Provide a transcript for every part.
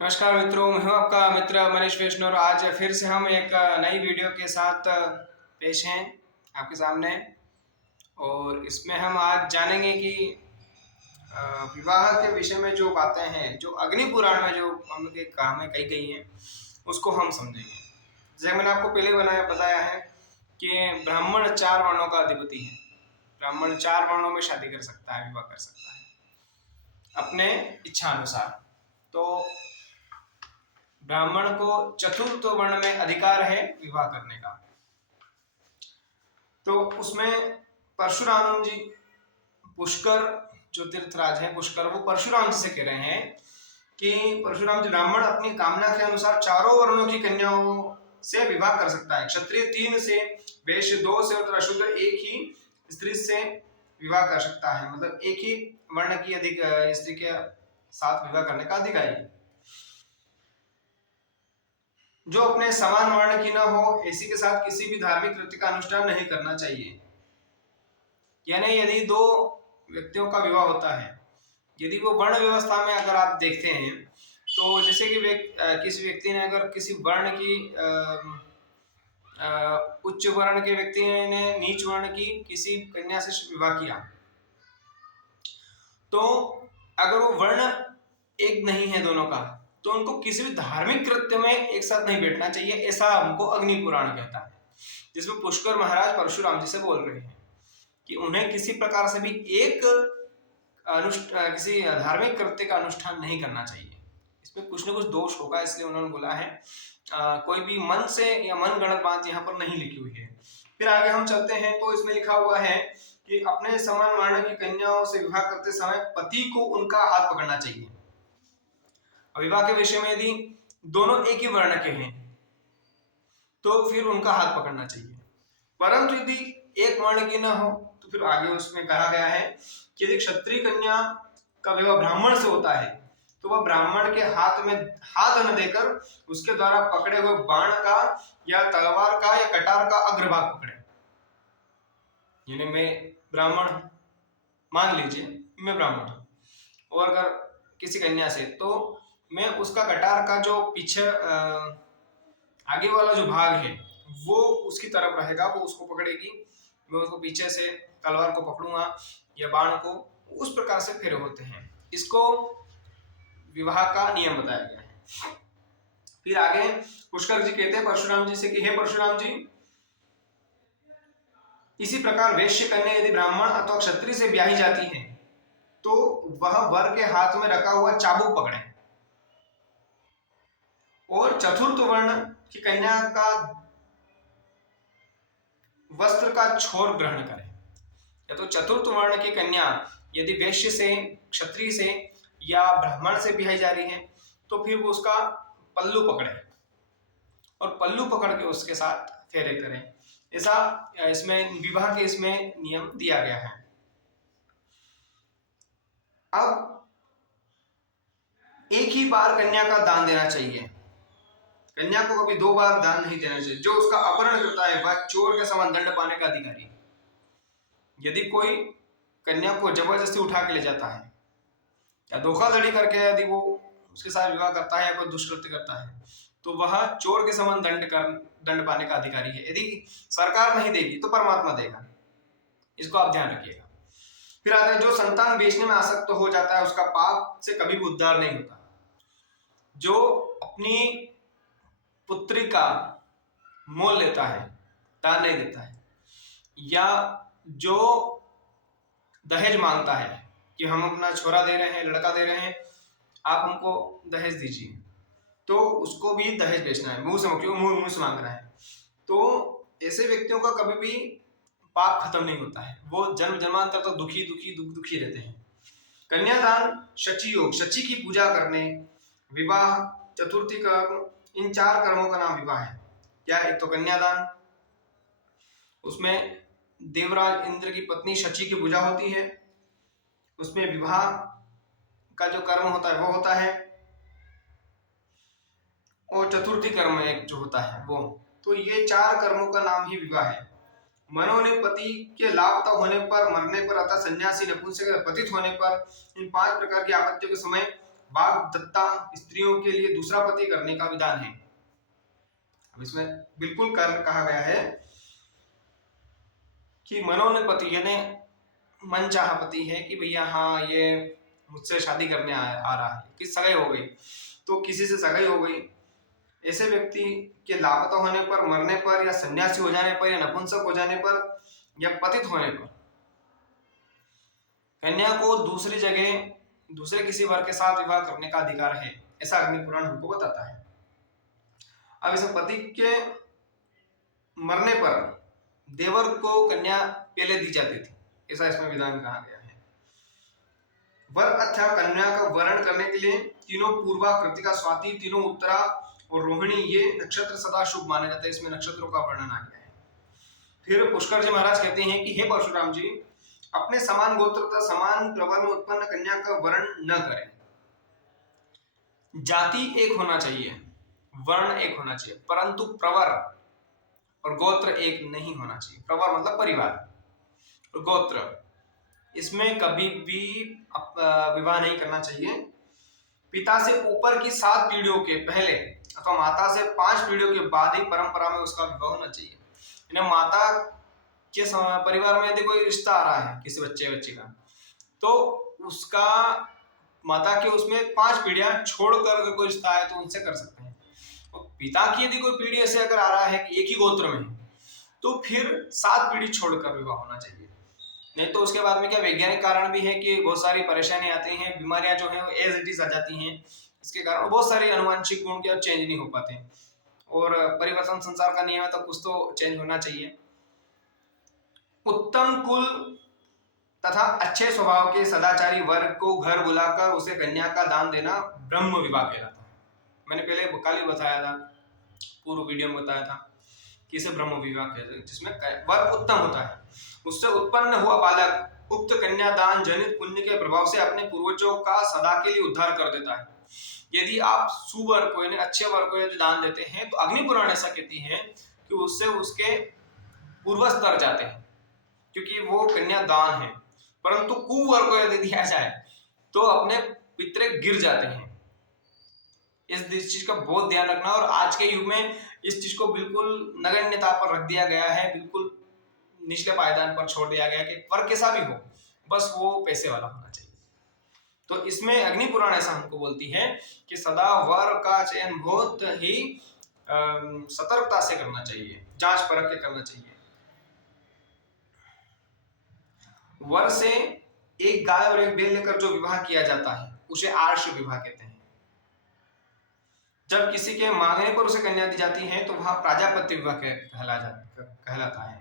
नमस्कार मित्रों, मैं हूं आपका मित्र मनीष वैष्णव और आज फिर से हम एक नई वीडियो के साथ पेश हैं आपके सामने। और इसमें हम आज जानेंगे कि विवाह के विषय में जो बातें हैं, जो अग्नि पुराण में जो हम लोग के कहावतें कही गई हैं, उसको हम समझेंगे। जैसे मैंने आपको पहले बताया है कि ब्राह्मण 4 वर्णों का अधिपति है। ब्राह्मण 4 वर्णों में शादी कर सकता है, विवाह कर सकता है अपने इच्छा अनुसार। तो ब्राह्मण को चतुर्थ वर्ण में अधिकार है विवाह करने का। तो उसमें परशुराम जी, पुष्कर जो तीर्थराज हैं पुष्कर, वो परशुराम जी से कह रहे हैं कि परशुराम जी, ब्राह्मण अपनी कामना के अनुसार चारों वर्णों की कन्याओं से विवाह कर सकता है। क्षत्रिय 3 से, वैश्य 2 से और अशूद्र 1 ही स्त्री से विवाह कर सकता है। मतलब एक ही वर्ण की अधिक स्त्री के साथ विवाह करने का अधिकार है। जो अपने समान वर्ण की न हो, ऐसी के साथ किसी भी धार्मिक कृत्य का अनुष्ठान नहीं करना चाहिए। यानी यदि 2 व्यक्तियों का विवाह होता है, यदि वो वर्ण व्यवस्था में अगर आप देखते हैं, तो जैसे कि किसी व्यक्ति ने अगर किसी वर्ण की उच्च वर्ण के व्यक्ति ने नीच वर्ण की किसी कन्या से विवाह किया, तो अगर वो वर्ण एक नहीं है दोनों का, तो उनको किसी भी धार्मिक कृत्य में एक साथ नहीं बैठना चाहिए। ऐसा हमको अग्नि पुराण कहता है, जिसमें पुष्कर महाराज परशुराम जी से बोल रहे हैं कि उन्हें किसी प्रकार से भी किसी धार्मिक कृत्य का अनुष्ठान नहीं करना चाहिए। इसमें कुछ न कुछ दोष होगा, इसलिए उन्होंने बोला है। कोई भी मन से या मन गढ़ंत बात यहाँ पर नहीं लिखी हुई है। फिर आगे हम चलते हैं तो इसमें लिखा हुआ है कि अपने समान वर्ण की कन्याओं से विवाह करते समय पति को उनका हाथ पकड़ना चाहिए। विवाह के विषय में यदि दोनों एक ही वर्ण के हैं तो फिर उनका हाथ पकड़ना चाहिए। परंतु यदि एक वर्ण की न हो, तो फिर आगे उसमें कहा गया है कि यदि क्षत्रिय कन्या का विवाह ब्राह्मण से होता है, तो वह ब्राह्मण के हाथ में हाथ न देकर उसके द्वारा पकड़े हुए बाण का या तलवार का या कटार का अग्रभाग पकड़े। यानी मैं ब्राह्मण, मान लीजिए मैं ब्राह्मण हूं और अगर किसी कन्या से, तो मैं उसका कटार का जो पीछे आगे वाला जो भाग है वो उसकी तरफ रहेगा, वो उसको पकड़ेगी, मैं उसको पीछे से तलवार को पकड़ूंगा या बाण को। उस प्रकार से फेरे होते हैं। इसको विवाह का नियम बताया गया है। फिर आगे पुष्कर जी कहते हैं परशुराम जी से कि हे परशुराम जी, इसी प्रकार वैश्य कन्या यदि ब्राह्मण अथवा क्षत्रिय से ब्याही जाती है, तो वह वर के हाथ में रखा हुआ चाबुक पकड़े और चतुर्थ वर्ण की कन्या का वस्त्र का छोर ग्रहण करे। या तो चतुर्थ वर्ण की कन्या यदि वैश्य से, क्षत्रिय से या ब्राह्मण से ब्याही जा रही है, तो फिर वो उसका पल्लू पकड़े और पल्लू पकड़ के उसके साथ फेरे करें। ऐसा इसमें विवाह के इसमें नियम दिया गया है। अब एक ही बार कन्या का दान देना चाहिए। कन्या को कभी 2 बार दान नहीं देना चाहिए। जो उसका अपहरण करता है वह चोर के समान दंड पाने का अधिकारी है। यदि कोई कन्या को जबरदस्ती उठा के ले जाता है या धोखाधड़ी करके यदि वो उसके साथ विवाह करता है या कोई दुष्कृत्य करता है, तो वह चोर के समान दंड पाने का अधिकारी है। यदि सरकार नहीं देगी तो परमात्मा देगा, इसको आप ध्यान रखिएगा। फिर आगे जो संतान बेचने में आसक्त हो जाता है, उसका पाप से कभी भी उद्धार नहीं होता। जो अपनी पुत्री का मोल लेता है, दान नहीं देता है, या जो दहेज मांगता है कि हम अपना छोरा दे रहे हैं, लड़का दे रहे हैं, आप हमको दहेज दीजिए, तो उसको भी दहेज बेचना है, मुंह से मांग रहा है, तो ऐसे व्यक्तियों का कभी भी पाप खत्म नहीं होता है। वो जन्म जन्मांतर तो दुखी रहते हैं। कन्यादान, शची योग, शची की पूजा करने, विवाह, चतुर्थी कर्म, इन 4 कर्मों का नाम विवाह है। क्या? एक तो कन्यादान, उसमें देवराज इंद्र की पत्नी शची की पूजा होती है, उसमें विवाह का जो कर्म होता है वो होता है, और चतुर्थी कर्म एक जो होता है वो। तो ये 4 कर्मों का नाम ही विवाह है। मनोनिपति के लापता होने पर, मरने पर अथवा सन्यासी नपुंसक पतित होने पर, इन 5 प्रकार की आपत्तियों के समय वाग्दत्ता स्त्रियों के लिए दूसरा पति करने का विधान है। अब इसमें बिल्कुल कर कहा गया है कि मनोन पति यानी मन चाहा पति है कि भैया हाँ ये मुझसे शादी करने आ रहा है, कि सगाई हो गई, तो किसी से सगाई हो गई, ऐसे व्यक्ति के लापता होने पर, मरने पर, या सन्यासी हो जाने पर, या नपुंसक हो जाने पर, या पतित होने पर कन्या को दूसरी जगह दूसरे किसी वर के साथ विवाह करने का अधिकार है, ऐसा अग्निपुराण हमको बताता है। अब इस पति के मरने पर देवर को कन्या पहले दी जाती थी, ऐसा इसमें विधान कहा गया है। वर अथवा कन्या का वर्ण करने के लिए तीनों पूर्वा, कृतिका, स्वाति, तीनों उत्तरा और रोहिणी ये नक्षत्र सदा शुभ माने जाते हैं। इसमें नक्षत्रों का वर्णन आ गया है। फिर पुष्कर जी महाराज कहते हैं कि हे परशुराम जी, अपने समान गोत्र तथा समान प्रवर में उत्पन्न कन्या का वर्ण न करें। जाति एक होना चाहिए, वर्ण एक होना चाहिए, परंतु प्रवर और गोत्र एक नहीं होना चाहिए। प्रवर मतलब परिवार, और गोत्र, इसमें कभी भी विवाह नहीं करना चाहिए। पिता से ऊपर की 7 पीढ़ियों के पहले अथवा माता से 5 पीढ़ियों के बाद ही परंपरा में उसका विवाह होना चाहिए। माता के परिवार में यदि कोई रिश्ता आ रहा है किसी बच्चे का, तो उसका माता के उसमें 5 पीढ़ियां छोड़कर अगर कोई रिश्ता आए तो उनसे कर सकते हैं। और पिता की यदि कोई पीढ़ी ऐसे अगर आ रहा है कि एक ही गोत्र में है, तो फिर 7 पीढ़ी छोड़कर विवाह होना चाहिए। नहीं तो उसके बाद में क्या वैज्ञानिक कारण भी है कि बहुत सारी परेशानी आती हैं, बीमारियां जो है वो एज इट इज आ जाती हैं। इसके कारण बहुत सारे अनुवांशिक गुण के अब चेंज नहीं हो पाते हैं, और परिवर्तन संसार का नियम है, तो कुछ तो चेंज होना चाहिए। उत्तम कुल तथा अच्छे स्वभाव के सदाचारी वर्ग को घर बुलाकर उसे कन्या का दान देना ब्रह्म विवाह कहलाता है। मैंने पहले कल ही बताया था, पूर्व वीडियो में बताया था कि इसे ब्रह्म विवाह कहते हैं, जिसमें वर्ग उत्तम होता है। उससे उत्पन्न हुआ बालक उक्त कन्यादान जनित पुण्य के प्रभाव से अपने पूर्वजों का सदा के लिए उद्धार कर देता है। यदि आप सुवर को यानी अच्छे वर्ग को यदि दान देते हैं, तो अग्नि पुराण ऐसा कहती है कि उससे उसके पूर्वज तर जाते हैं, क्योंकि वो कन्यादान है। परंतु कुवर को यदि दिया जाए तो अपने पितरे गिर जाते हैं। इस चीज का बहुत ध्यान रखना। और आज के युग में इस चीज को बिल्कुल नगण्यता पर रख दिया गया है, बिल्कुल निचले पायदान पर छोड़ दिया गया कि वर्ग कैसा भी हो, बस वो पैसे वाला होना चाहिए। तो इसमें अग्नि पुराण ऐसा हमको बोलती है कि सदा वर का चयन बहुत ही सतर्कता से करना चाहिए, जांच परख के करना चाहिए। वर से एक गाय और एक बैल लेकर जो विवाह किया जाता है उसे आर्ष विवाह कहते हैं। जब किसी के मांगने पर उसे कन्या दी जाती है तो वह प्राजापत्य विवाह कहलाता है।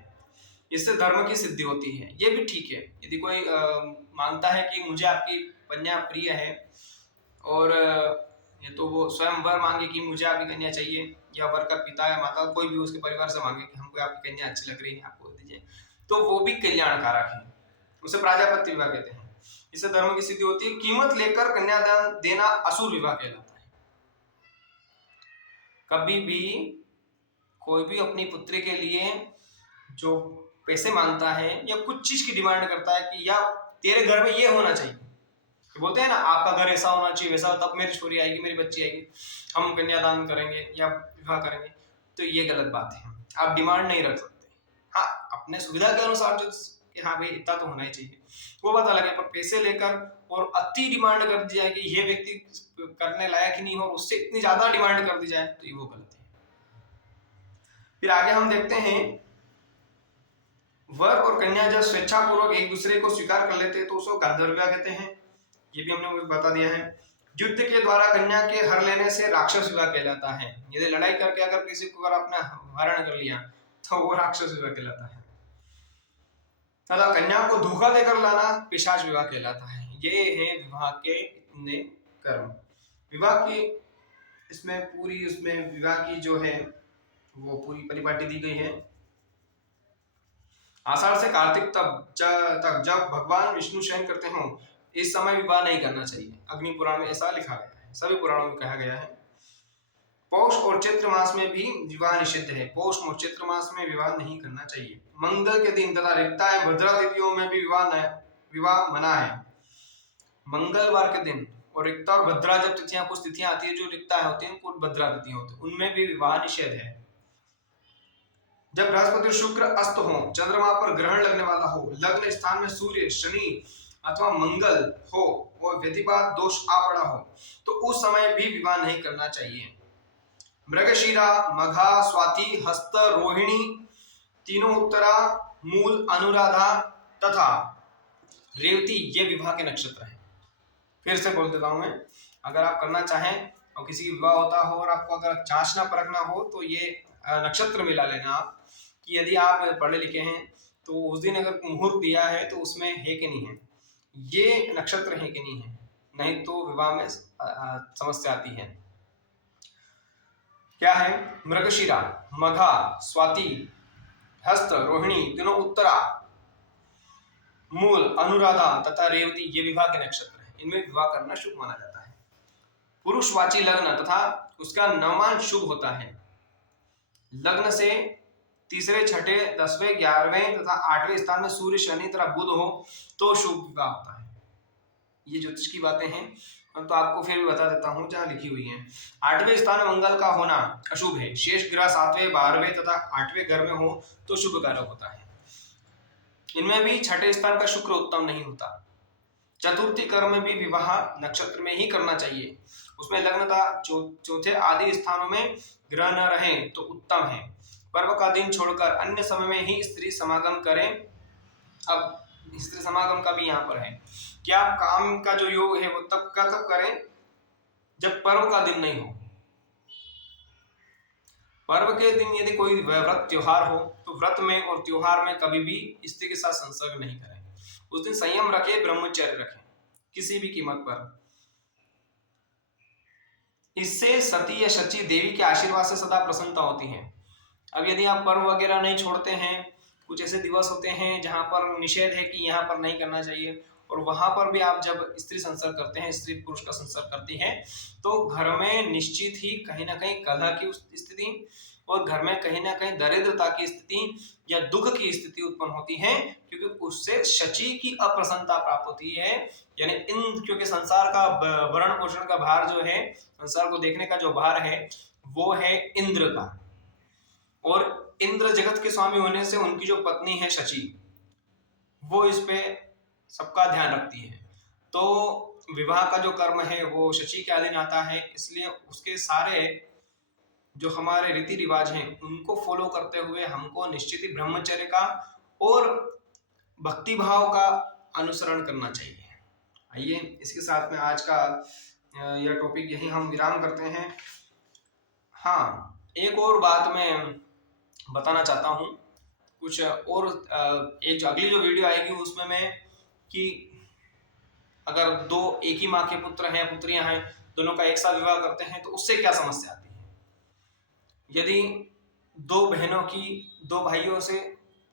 इससे धर्म की सिद्धि होती है। ये भी ठीक है, यदि कोई मांगता है कि मुझे आपकी कन्या प्रिय है, और ये तो वो स्वयं वर मांगे कि मुझे आपकी कन्या चाहिए, या वर का पिता या माता कोई भी उसके परिवार से मांगे कि हमको आपकी कन्या अच्छी लग रही है, आपको दीजिए, तो वो भी कल्याणकारक है, उसे प्राजापत्य विवाह कहते हैं। इससे धर्म की सिद्धि होती है। कीमत लेकर कन्यादान देना असुर विवाह कहलाता है। कभी भी कोई भी अपनी पुत्री के लिए जो पैसे मांगता है या कुछ चीज की डिमांड करता है कि या तेरे घर में ये होना चाहिए, तो बोलते हैं ना आपका घर ऐसा होना चाहिए, वैसा, तब मेरी छोरी आएगी, मेरी बच्ची आएगी, हम कन्यादान करेंगे या विवाह करेंगे, तो ये गलत बात है। आप डिमांड नहीं रख सकते। हाँ, अपने सुविधा के अनुसार जो कि हाँ भाई इतना तो होना ही चाहिए, वो बात अलग है। पर पैसे लेकर और अति डिमांड कर दी जाए कि ये व्यक्ति करने लायक ही नहीं हो, उससे इतनी ज्यादा डिमांड कर दी जाए, तो ये वो गलत है। फिर आगे हम देखते हैं, वर और कन्या जब स्वेच्छापूर्वक एक दूसरे को स्वीकार कर लेते हैं तो उसको गांधर्व विवाह कहते हैं। ये भी हमने बता दिया है। युद्ध के द्वारा कन्या के हर लेने से राक्षस विवाह कहलाता है। यदि लड़ाई करके अगर किसी को अगर अपना हरण कर लिया तो वो राक्षस विवाह कहलाता है। तथा कन्या को धोखा देकर लाना पिशाच विवाह कहलाता है। ये है विवाह के इतने कर्म। विवाह की इसमें पूरी उसमें विवाह की जो है वो पूरी परिपाटी दी गई है। आषाढ़ से कार्तिक तक जब भगवान विष्णु शयन करते हो, इस समय विवाह नहीं करना चाहिए। अग्नि पुराण में ऐसा लिखा गया है, सभी पुराणों में कहा गया है। पौष और चैत्र मास में भी विवाह निषिद्ध है। पौष और चैत्र मास में विवाह नहीं करना चाहिए। मंगल के दिन तथा रिक्ता एवं भद्रा तिथियों में भी विवाह मना है। मंगलवार के दिन और रिक्ता और भद्रा जब तिथियां, कुछ तिथियां आती है जो रिक्ता होती है, कुछ भद्रा तिथियां होती है, उनमें भी विवाह निषेध है। जब बृहस्पति शुक्र अस्त हो, चंद्रमा पर ग्रहण लगने वाला हो, लग्न स्थान में सूर्य, शनि अथवा मंगल हो और व्यतिपात दोष आ पड़ा हो, तो उस समय भी विवाह नहीं करना चाहिए। मृगशिरा, मघा, स्वाति, हस्त, रोहिणी तीनों उत्तरा, मूल, अनुराधा तथा रेवती ये विवाह के नक्षत्र हैं। फिर से बोल देता हूं मैं, अगर आप करना चाहें और किसी की विवाह होता हो और आपको अगर जांचना परखना हो तो ये नक्षत्र मिला लेना आप, कि यदि आप पढ़े लिखे हैं तो उस दिन अगर मुहूर्त दिया है तो उसमें है कि नहीं है, ये नक्षत्र है कि नहीं है, नहीं तो विवाह में समस्या आती है। क्या है? मृगशिरा, मघा, स्वाति, हस्त, रोहिणी तीनों उत्तरा, मूल, अनुराधा तथा रेवती ये विवाह के नक्षत्र हैं। इनमें विवाह करना शुभ माना जाता है। पुरुषवाची लग्न तथा उसका नवमान शुभ होता है। लग्न से तीसरे, छठे, 10वें, 11वें तथा 8वें स्थान में सूर्य, शनि तथा बुध हो तो शुभ विवाह होता है। ये ज्योतिष की बातें हैं, तो आपको फिर भी बता देता हूं जहां लिखी हुई है। 8वें स्थान में मंगल का होना अशुभ है। शेष ग्रह 7वें, 12वें तथा 8वें घर में हो तो शुभ कारक होता है। इनमें भी छठे स्थान का शुक्र उत्तम नहीं होता। चतुर्थी कर्म में भी विवाह नक्षत्र में ही करना चाहिए। उसमें लग्नता चौथे आदि स्थानों में ग्रह न रहे तो उत्तम है। पर्व का दिन छोड़कर अन्य समय में ही स्त्री समागम करें। अब स्त्री समागम का भी यहाँ पर है, क्या काम का जो योग है वो तब करें जब पर्व का दिन नहीं हो। पर्व के दिन यदि कोई व्रत त्योहार हो तो व्रत में और त्योहार में कभी भी स्त्री के साथ संसर्ग नहीं करें। उस दिन संयम रखें, ब्रह्मचर्य रखें किसी भी कीमत पर। इससे सती या शची देवी के आशीर्वाद से सदा प्रसन्नता होती है। अब यदि आप पर्व वगैरह नहीं छोड़ते हैं, कुछ ऐसे दिवस होते हैं जहां पर निषेध है कि यहाँ पर नहीं करना चाहिए, और वहां पर भी आप जब स्त्री संसर्ग करते हैं, स्त्री पुरुष का संसर्ग करती है, तो घर में निश्चित ही कहीं ना कहीं कलह की स्थिति और घर में कहीं ना कहीं दरिद्रता की स्थिति या दुख की स्थिति उत्पन्न होती है, क्योंकि उससे शची की अप्रसन्नता प्राप्त होती है। यानी इंद्र, क्योंकि संसार का भरण पोषण का भार जो है, संसार को देखने का जो भार है वो है इंद्र का, और इंद्र जगत के स्वामी होने से उनकी जो पत्नी है शची, वो इस पे सबका ध्यान रखती है। तो विवाह का जो कर्म है वो शची के अधीन आता है, इसलिए उसके सारे जो हमारे रीति रिवाज हैं उनको फॉलो करते हुए हमको निश्चित ही ब्रह्मचर्य का और भक्ति भाव का अनुसरण करना चाहिए। आइए इसके साथ में आज का यह टॉपिक यही हम विराम करते हैं। हाँ, एक और बात मैं बताना चाहता हूँ कुछ और, एक जो अगली जो वीडियो आएगी उसमें मैं, कि अगर दो एक ही माँ के पुत्र हैं, पुत्रियां हैं, दोनों का एक साथ विवाह करते हैं तो उससे क्या समस्या आती है। यदि दो बहनों की दो भाइयों से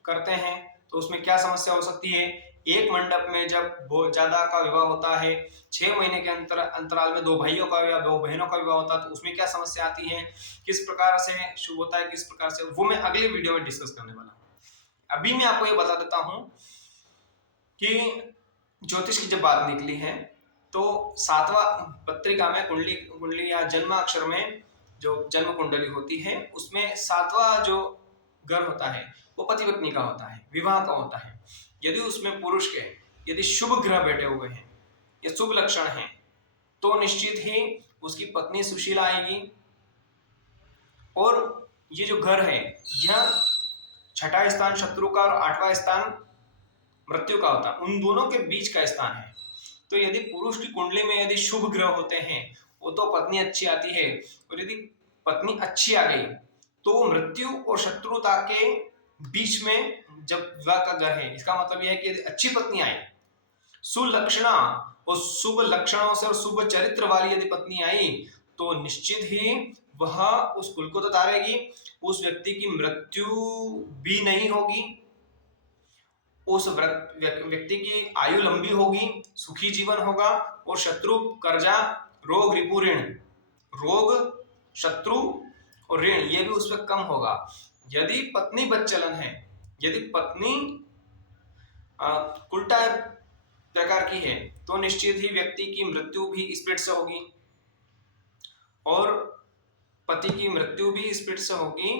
करते हैं तो उसमें क्या समस्या हो सकती है। एक मंडप में जब बहुत ज्यादा का विवाह होता है, 6 महीने के अंतराल में दो भाइयों का या दो बहनों का विवाह होता है, तो उसमें क्या समस्या आती है, किस प्रकार से शुभ होता है, किस प्रकार से, वो मैं अगले वीडियो में डिस्कस करने वाला हूँ। अभी मैं आपको ये बता देता हूँ कि ज्योतिष की जब बात निकली है तो 7वां पत्रिका में कुंडली या जन्माक्षर में जो जन्म कुंडली होती है उसमें 7वां जो घर होता है वो पति पत्नी का होता है, विवाह का होता है। यदि उसमें पुरुष के यदि शुभ ग्रह बैठे हुए हैं या शुभ लक्षण हैं तो निश्चित ही उसकी पत्नी सुशीला आएगी। और ये जो घर है यह 6ठा स्थान शत्रु का और 8वां स्थान मृत्यु का होता है, उन दोनों के बीच का स्थान है। तो यदि पुरुष की कुंडली में यदि शुभ ग्रह होते हैं वो तो पत्नी अच्छी आती है, और यदि पत्नी अच्छी आ गई तो मृत्यु और शत्रुता के बीच में जब विवाह का घर है, इसका मतलब यह है कि यदि अच्छी पत्नी आई, सुलक्षणा और शुभ लक्षणों से और शुभ चरित्र वाली यदि पत्नी आई तो निश्चित ही वह उस कुल को तो तारेगी, उस व्यक्ति की मृत्यु भी नहीं होगी, उस व्यक्ति की आयु लंबी होगी, सुखी जीवन होगा, और शत्रु, कर्जा, रोग, रिपु, ऋण, रोग, शत्रु और ऋण ये भी उस पर कम होगा। यदि पत्नी बच्चलन है, यदि पत्नी उल्टा प्रकार की है तो निश्चित ही व्यक्ति की मृत्यु भी स्पीड से होगी, और पति की मृत्यु भी स्पीड से होगी।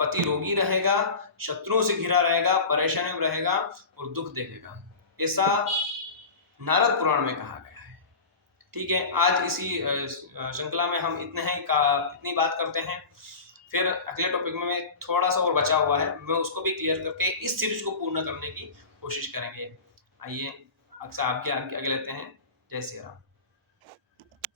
पति रोगी रहेगा, शत्रुओं से घिरा रहेगा, परेशानी में रहेगा और दुख देखेगा, ऐसा नारद पुराण में कहा गया है। ठीक है, आज इसी श्रृंखला में हम इतनी बात करते हैं। फिर अगले टॉपिक में थोड़ा सा और बचा हुआ है, मैं उसको भी क्लियर करके इस सीरीज को पूर्ण करने की कोशिश करेंगे। आइए अक्सर आपके आगे लेते हैं। जय श्री राम।